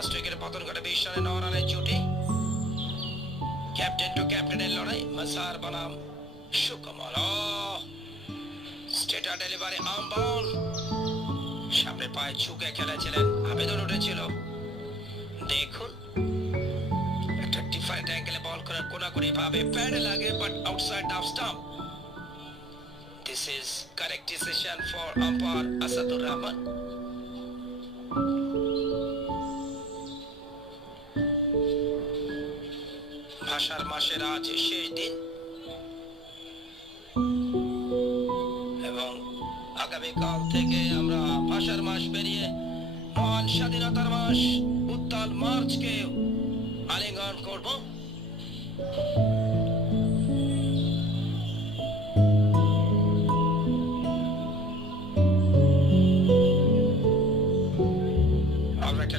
Last উইকেটে পতন ঘটে 20 রানে 9 রানের জুটি। ক্যাপ্টেন টু ক্যাপ্টেনের লড়াই, মাসার বনাম সুকমল। স্ট্রেটার ডেলিভারি, আর্ম বল, সামনে পায়ে ঝুঁকে খেলেছিলেন, আবেদন উঠেছিল। দেখুন একটা ডিফারেন্ট অ্যাঙ্গেলে বল করে কোনাকুনি ভাবে প্যাডে লাগে, but outside off stump. This is correct decision for umpire Asadur Rahman. ভাষার মাসের আজ শেষ দিন এবং আগামীকাল থেকে আমরা ভাষার মাস পেরিয়ে মহান স্বাধীনতার মাস উত্তাল মার্চকে আলিঙ্গন করব।